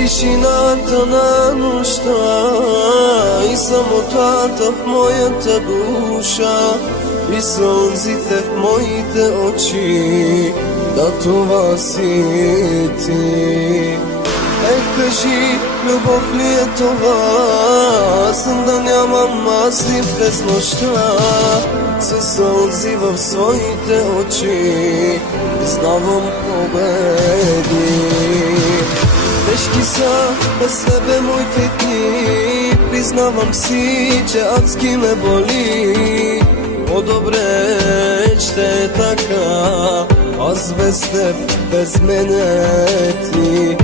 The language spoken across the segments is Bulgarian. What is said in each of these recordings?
тишината на нощта и самотата в моята душа и сълзите в моите очи, да това си ти. Кажи, любов ли е това? Сън да нямам аз ли през нощта, със сълзи в своите очи признавам победи. Тежки са без тебе моите дни, признавам си, че адски ме боли. По-добре ще е така, аз без теб, без мене ти.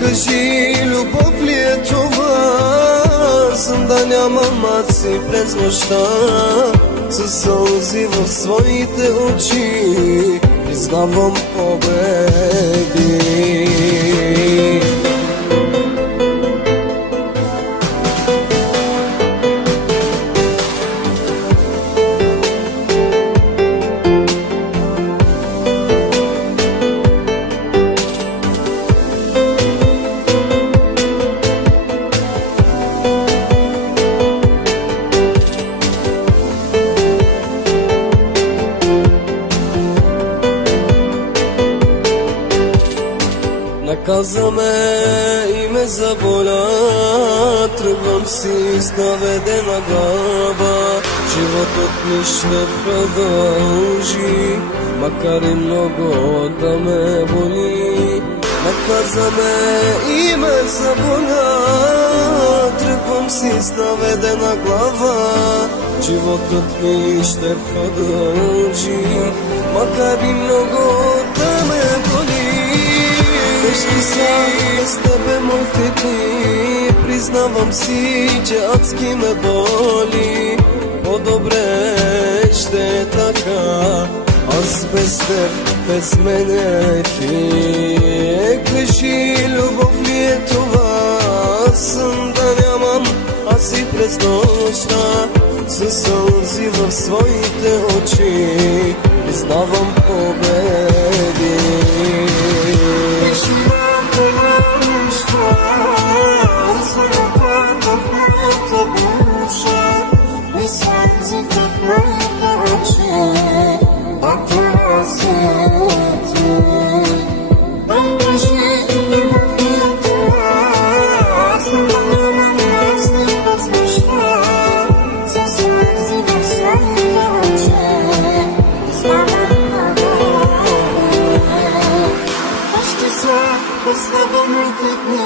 Кажи, любов ли е това? Сън да нямам аз си през нощта, със сълзи в своите очи признавам победи. Наказа ме и ме заболя, тръгвам си с наведена глава. Животът ми ще продължи, макар и много да ме боли. Наказа ме и ме заболя, тръгвам си с наведена глава. Животът ми ще продължи, макар и много да ме боли. Тежки са без тебе моите дни, признавам си, че адски ме боли. По-добре ще е така, аз без теб, без мене ти. Кажи, любов ли е това? Сън да нямам аз и през нощта, със сълзи в своите очи признавам победи. Без тебе моите дни,